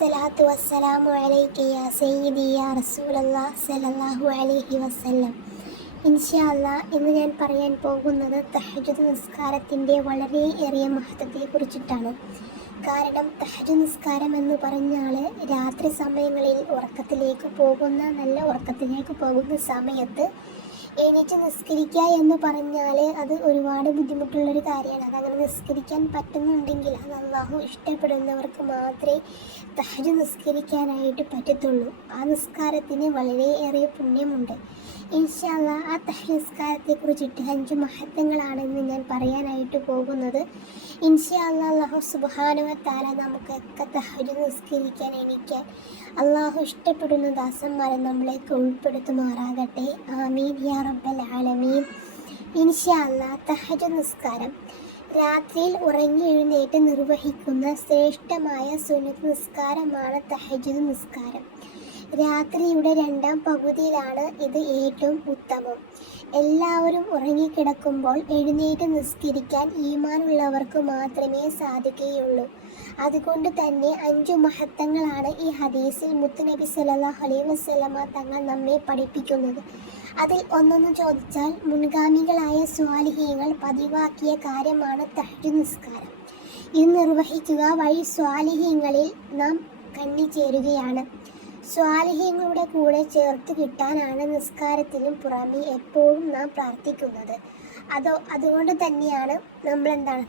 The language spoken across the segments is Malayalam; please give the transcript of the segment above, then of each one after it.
അസ്സലാത്തു വസ്സലാമു അലൈക യാ സയ്യിദി യാ റസൂലല്ലാഹ് സല്ലല്ലാഹു അലൈഹി വസല്ലം. ഇൻഷാ അല്ലാഹ് ഇന്ന് ഞാൻ പറയാൻ പോകുന്നത് തഹജ്ജുദ് നിസ്കാരത്തിൻ്റെ വളരെയേറിയ മഹത്വത്തെക്കുറിച്ചിട്ടാണ്. കാരണം തഹജ്ജുദ് നിസ്കാരം എന്ന് പറഞ്ഞാൽ രാത്രി സമയങ്ങളിൽ നല്ല ഉറക്കത്തിലേക്ക് പോകുന്ന സമയത്ത് എണീറ്റ് നിസ്കരിക്കുക എന്ന് പറഞ്ഞാൽ അത് ഒരുപാട് ബുദ്ധിമുട്ടുള്ളൊരു കാര്യമാണ്. അതങ്ങനെ നിസ്കരിക്കാൻ പറ്റുന്നുണ്ടെങ്കിൽ അത് അള്ളാഹു ഇഷ്ടപ്പെടുന്നവർക്ക് മാത്രമേ തഹജ്ജുദ് നിസ്കരിക്കാനായിട്ട് പറ്റത്തുള്ളൂ. ആ നിസ്കാരത്തിന് വളരെയേറെ പുണ്യമുണ്ട്. ഇൻഷാ അല്ലാഹ് ആ തഹജ്ജുദ് നിസ്കാരത്തെക്കുറിച്ചിട്ട് 5 മഹത്വങ്ങളാണെന്ന് ഞാൻ പറയാനായിട്ട് പോകുന്നത്. ഇൻഷാ അല്ലാഹ് അല്ലാഹു സുബ്ഹാനഹു വ തആല നമുക്കൊക്കെ തഹജ്ജുദ് നിസ്കരിക്കാൻ എണീക്കാൻ അള്ളാഹു ഇഷ്ടപ്പെടുന്ന ദാസന്മാരെ നമ്മളേക്ക് ഉൾപ്പെടുത്തുമാറാകട്ടെ. ആമീൻ യാ റബ്ബൽ ആലമീൻ. ഇൻഷാ അല്ലാഹ് തഹജ്ജുദ് നിസ്കാരം രാത്രിയിൽ ഉറങ്ങി എഴുന്നേറ്റ് നിർവഹിക്കുന്ന ശ്രേഷ്ഠമായ സുന്നത്ത് നിസ്കാരമാണ് തഹജ്ജുദ് നിസ്കാരം. രാത്രിയുടെ 2ാം പകുതിയിലാണ് ഇത് ഏറ്റവും ഉത്തമം. എല്ലാവരും ഉറങ്ങിക്കിടക്കുമ്പോൾ എഴുന്നേറ്റ് നിസ്കരിക്കാൻ ഈമാനുള്ളവർക്ക് മാത്രമേ സാധിക്കുകയുള്ളൂ. അതുകൊണ്ട് തന്നെ 5 മഹത്വങ്ങളാണ് ഈ ഹദീസിൽ മുത്തുനബി സല്ലല്ലാഹു അലൈഹി വസല്ലമ തങ്ങൾ നമ്മെ പഠിപ്പിക്കുന്നത്. അതിൽ ഒന്നെന്ന് ചോദിച്ചാൽ മുൻഗാമികളായ സ്വാലിഹീങ്ങൾ പതിവാക്കിയ കാര്യമാണ് തഹജ്ജുദ് നിസ്കാരം. ഇത് നിർവഹിക്കുക വഴി സ്വാലിഹീങ്ങളിൽ നാം കണ്ണിച്ചേരുകയാണ്. സ്വാലിഹീങ്ങളുടെ കൂടെ ചേർത്ത് കിട്ടാനാണ് നിസ്കാരത്തിനും പുറമെ എപ്പോഴും നാം പ്രാർത്ഥിക്കുന്നത്. അതുകൊണ്ട് തന്നെയാണ്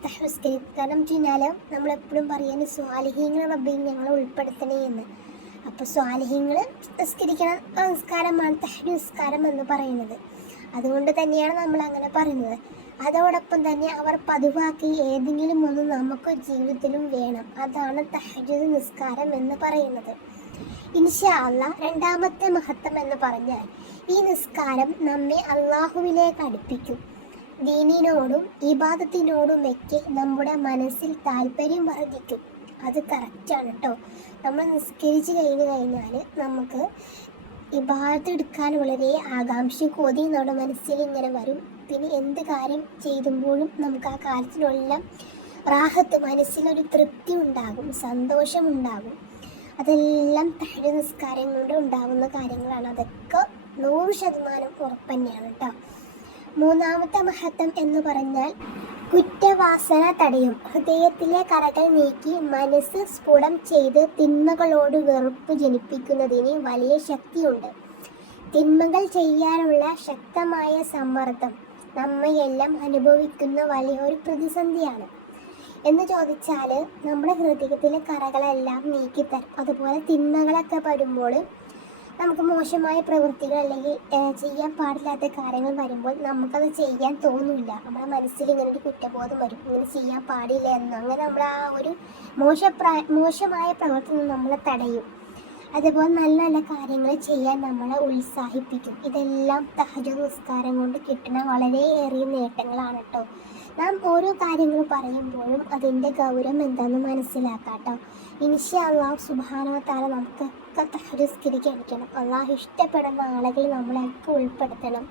തഹജ്ജുദ് നിസ്കരിക്കണം ചെയ്താൽ നമ്മളെപ്പോഴും പറയുന്നത് സ്വാലിഹീങ്ങൾ റബ്ബേ ഞങ്ങളെ ഉൾപ്പെടുത്തണേ എന്ന്. അപ്പോൾ സ്വാലിഹീങ്ങൾ നിസ്കാരമാണ് തഹജ്ജുദ് നിസ്കാരം എന്ന് പറയുന്നത്. അതുകൊണ്ട് തന്നെയാണ് നമ്മൾ അങ്ങനെ പറയുന്നത്. അതോടൊപ്പം തന്നെ അവർ പതിവാക്കി ഏതെങ്കിലും ഒന്ന് നമുക്ക് ജീവിതത്തിലും വേണം. അതാണ് തഹജ്ജുദ് നിസ്കാരം എന്ന് പറയുന്നത്. ഇൻഷാ അല്ലാഹ് 2ാമത്തെ മഹത്വം എന്ന് പറഞ്ഞാൽ ഈ നിസ്കാരം നമ്മെ അള്ളാഹുവിലേക്ക് അടുപ്പിക്കും. ദീനിനോടും ഇബാദത്തിനോടുമൊക്കെ നമ്മുടെ മനസ്സിൽ താല്പര്യം വർദ്ധിക്കും. അത് കറക്റ്റാണ് കേട്ടോ. നമ്മൾ നിസ്കരിച്ച് കഴിഞ്ഞാൽ നമുക്ക് ഇബാദത്ത് എടുക്കാൻ വളരെ ആകാംക്ഷയും കൊതിയും നമ്മുടെ മനസ്സിൽ ഇങ്ങനെ വരും. പിന്നെ എന്ത് കാര്യം ചെയ്യുമ്പോഴും നമുക്ക് ആ കാര്യത്തിനെല്ലാം റാഹത്ത്, മനസ്സിലൊരു തൃപ്തി ഉണ്ടാകും, സന്തോഷമുണ്ടാകും. അതെല്ലാം തഹജ്ജുദ് നിസ്കാരം കൊണ്ട് ഉണ്ടാകുന്ന കാര്യങ്ങളാണ്. അതൊക്കെ 100% ഉറപ്പ് തന്നെയാണ് കേട്ടോ. 3ാമത്തെ മഹത്വം എന്ന് പറഞ്ഞാൽ കുറ്റവാസന തടയും. ഹൃദയത്തിലെ കറകൾ നീക്കി മനസ്സ് സ്ഫുടം ചെയ്ത് തിന്മകളോട് വെറുപ്പ് ജനിപ്പിക്കുന്നതിന് വലിയ ശക്തിയുണ്ട്. തിന്മകൾ ചെയ്യാനുള്ള ശക്തമായ സമ്മർദ്ദം നമ്മയെല്ലാം അനുഭവിക്കുന്ന വലിയൊരു പ്രതിസന്ധിയാണ്. എന്ന് ചോദിച്ചാൽ നമ്മുടെ ഹൃദയത്തിലെ കറകളെല്ലാം നീക്കിത്തരും. അതുപോലെ തിന്മകളൊക്കെ വരുമ്പോൾ നമുക്ക് മോശമായ പ്രവൃത്തികൾ അല്ലെങ്കിൽ ചെയ്യാൻ പാടില്ലാത്ത കാര്യങ്ങൾ വരുമ്പോൾ നമുക്കത് ചെയ്യാൻ തോന്നില്ല. നമ്മുടെ മനസ്സിൽ ഇങ്ങനെ ഒരു കുറ്റബോധം വരും, ഇങ്ങനെ ചെയ്യാൻ പാടില്ല എന്ന്. അങ്ങനെ നമ്മൾ ആ ഒരു മോശമായ പ്രവൃത്തി നമ്മളെ തടയും. അതുപോലെ നല്ല നല്ല കാര്യങ്ങൾ ചെയ്യാൻ നമ്മളെ ഉത്സാഹിപ്പിക്കും. ഇതെല്ലാം തഹജ്ജുദ് നിസ്കാരം കൊണ്ട് കിട്ടുന്ന വളരെയേറിയ നേട്ടങ്ങളാണ് കേട്ടോ. നാം ഓരോ കാര്യങ്ങൾ പറയുമ്പോഴും അതിൻ്റെ ഗൗരവം എന്താണെന്ന് മനസ്സിലാക്കാം കേട്ടോ. ഇൻഷാ അല്ലാഹ് സുബ്ഹാനഹു വ തആല നമുക്കൊക്കെ തഹജ്ജുദ് നിസ്കരിക്കണം. അള്ളാഹു ഇഷ്ടപ്പെടുന്ന ആളുകൾ നമ്മളെയൊക്കെ ഉൾപ്പെടുത്തണം.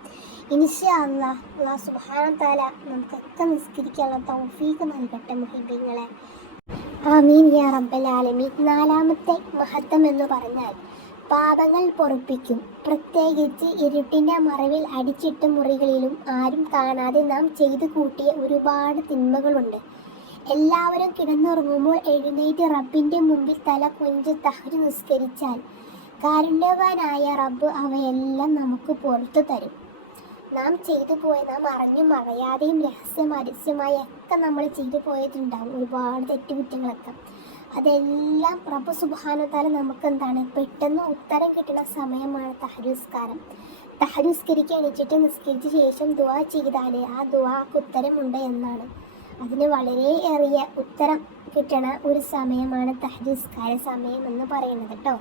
ഇൻഷാ അല്ലാഹ് സുബ്ഹാനഹു വ തആല നമുക്കൊക്കെ നിസ്കരിക്കാനുള്ള തൗഫീഖ് നൽകട്ടെ മുഹിബ്ബീങ്ങളെ. ആമീൻ യാ റബ്ബൽ ആലമീൻ. 4ാമത്തെ മഹത്വം എന്ന് പറഞ്ഞാൽ പാപങ്ങൾ പൊറുപ്പിക്കും. പ്രത്യേകിച്ച് ഇരുട്ടിൻ്റെ മറവിൽ അടിച്ചിട്ട മുറികളിലും ആരും കാണാതെ നാം ചെയ്തു കൂട്ടിയ ഒരുപാട് തിന്മകളുണ്ട്. എല്ലാവരും കിടന്നുറങ്ങുമ്പോൾ എഴുന്നേറ്റ് റബ്ബിൻ്റെ മുമ്പിൽ തല കുനിച്ച് തഹജ്ജുദ് നിസ്കരിച്ചാൽ കാരുണ്യവാനായ റബ്ബ് അവയെല്ലാം നമുക്ക് പുറത്തു തരും. നാം ചെയ്തു നാം അറിഞ്ഞും അറിയാതെയും രഹസ്യമായി ഒക്കെ നമ്മൾ ചെയ്തു പോയിട്ടുണ്ടാകും ഒരുപാട് തെറ്റുകുറ്റങ്ങളൊക്കെ. അതെല്ലാം റബ്ബ് സുബ്ഹാനഹു വ തആല നമുക്ക് പെട്ടെന്ന് ഉത്തരം കിട്ടുന്ന സമയമാണ് തഹജ്ജുദ് നിസ്കാരം. തഹജ്ജുദ് നിസ്കരിക്കാൻ എണീറ്റിട്ട് നിസ്കരിച്ച ശേഷം ദുആ ചെയ്താൽ ആ ദുആക്ക് ഉത്തരമുണ്ട് എന്നാണ്. അതിന് വളരെയേറിയ ഉത്തരം കിട്ടണ ഒരു സമയമാണ് തഹജ്ജുദ് നിസ്കാര സമയം എന്ന് പറയുന്നത് കേട്ടോ.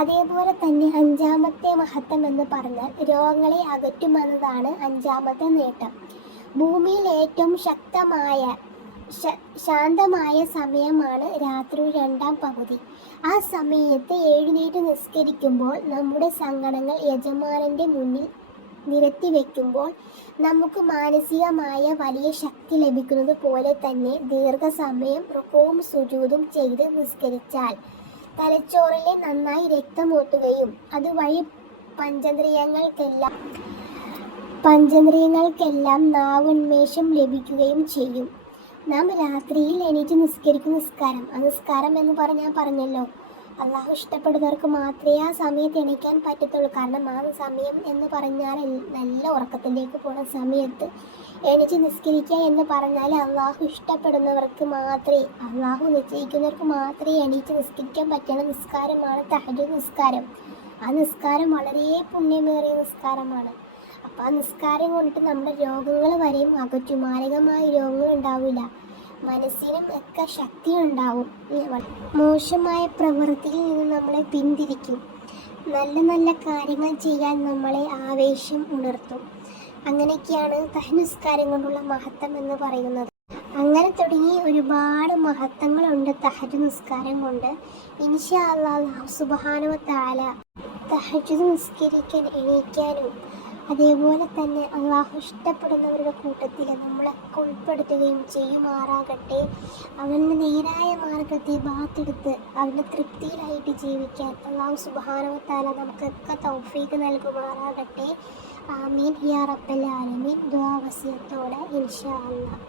അതേപോലെ തന്നെ 5ാമത്തെ മഹത്വം എന്ന് പറഞ്ഞാൽ രോഗങ്ങളെ അകറ്റുമെന്നതാണ് 5ാമത്തെ നേട്ടം. ഭൂമിയിൽ ഏറ്റവും ശാന്തമായ സമയമാണ് രാത്രി 2ാം പകുതി. ആ സമയത്ത് എഴുന്നേറ്റ് നിസ്കരിക്കുമ്പോൾ നമ്മുടെ സങ്കടങ്ങൾ യജമാനൻ്റെ മുന്നിൽ നിരത്തി വയ്ക്കുമ്പോൾ നമുക്ക് മാനസികമായ വലിയ ശക്തി ലഭിക്കുന്നത് പോലെ തന്നെ ദീർഘസമയം റുകൂഉം സുജൂദും ചെയ്ത് നിസ്കരിച്ചാൽ തലച്ചോറിൽ നന്നായി രക്തമോട്ടുകയും അതുവഴി പഞ്ചേന്ദ്രിയങ്ങൾക്കെല്ലാം നാവുന്മേഷം ലഭിക്കുകയും ചെയ്യും. നാം രാത്രിയിൽ എണീറ്റ് നിസ്കരിക്കുന്ന നിസ്കാരം, ആ നിസ്കാരം എന്ന് പറഞ്ഞല്ലോ, അള്ളാഹു ഇഷ്ടപ്പെടുന്നവർക്ക് മാത്രമേ ആ സമയത്ത് എണീക്കാൻ പറ്റത്തുള്ളൂ. കാരണം ആ സമയം എന്ന് പറഞ്ഞാൽ നല്ല ഉറക്കത്തിലേക്ക് പോകുന്ന സമയത്ത് എണീച്ച് നിസ്കരിക്കുക എന്ന് പറഞ്ഞാൽ അള്ളാഹു ഇഷ്ടപ്പെടുന്നവർക്ക് മാത്രമേ, അള്ളാഹു നിശ്ചയിക്കുന്നവർക്ക് മാത്രമേ എണീറ്റ് നിസ്കരിക്കാൻ പറ്റുന്ന നിസ്കാരമാണ് തഹജ്ജുദ് നിസ്കാരം. ആ നിസ്കാരം വളരെ പുണ്യമേറിയ നിസ്കാരമാണ്. അപ്പോൾ ആ നിസ്കാരം കൊണ്ടിട്ട് നമ്മുടെ രോഗങ്ങൾ വരെയും അകറ്റും. മാരകമായ രോഗങ്ങൾ ഉണ്ടാവില്ല, മനസ്സിനും ഒക്കെ ശക്തി ഉണ്ടാവും. മോശമായ പ്രവൃത്തിയിൽ നിന്ന് നമ്മളെ പിന്തിരിക്കും. നല്ല നല്ല കാര്യങ്ങൾ ചെയ്യാൻ നമ്മളെ ആവേശം ഉണർത്തും. അങ്ങനെയൊക്കെയാണ് തഹജ്ജുദ് നിസ്കാരം കൊണ്ടുള്ള മഹത്വം എന്ന് പറയുന്നത്. അങ്ങനെ തുടങ്ങി ഒരുപാട് മഹത്വങ്ങളുണ്ട് തഹജ്ജുദ് നിസ്കാരം കൊണ്ട്. ഇൻഷാ അല്ലാഹ് സുബ്ഹാനഹു വ തആല തഹജ്ജുദ് നിസ്കരിക്കാൻ എണീക്കാനും അതേപോലെ തന്നെ അള്ളാഹു ഇഷ്ടപ്പെടുന്നവരുടെ കൂട്ടത്തിൽ നമ്മളൊക്കെ ഉൾപ്പെടുത്തുകയും ചെയ്യുമാറാകട്ടെ. അവൻ്റെ നേരായ മാർഗത്തെ ഭാഗത്തെടുത്ത് അവൻ്റെ തൃപ്തിയിലായിട്ട് ജീവിക്കാൻ അള്ളാഹു സുബ്ഹാനഹു വ തആല നമുക്കൊക്കെ തൗഫീഖ് നൽകുമാറാകട്ടെ. ആമീൻ യാ റബ്ബൽ ആലമീൻ. ദുആ വസിയത്തോടെ ഇൻഷാ അല്ലാഹ്.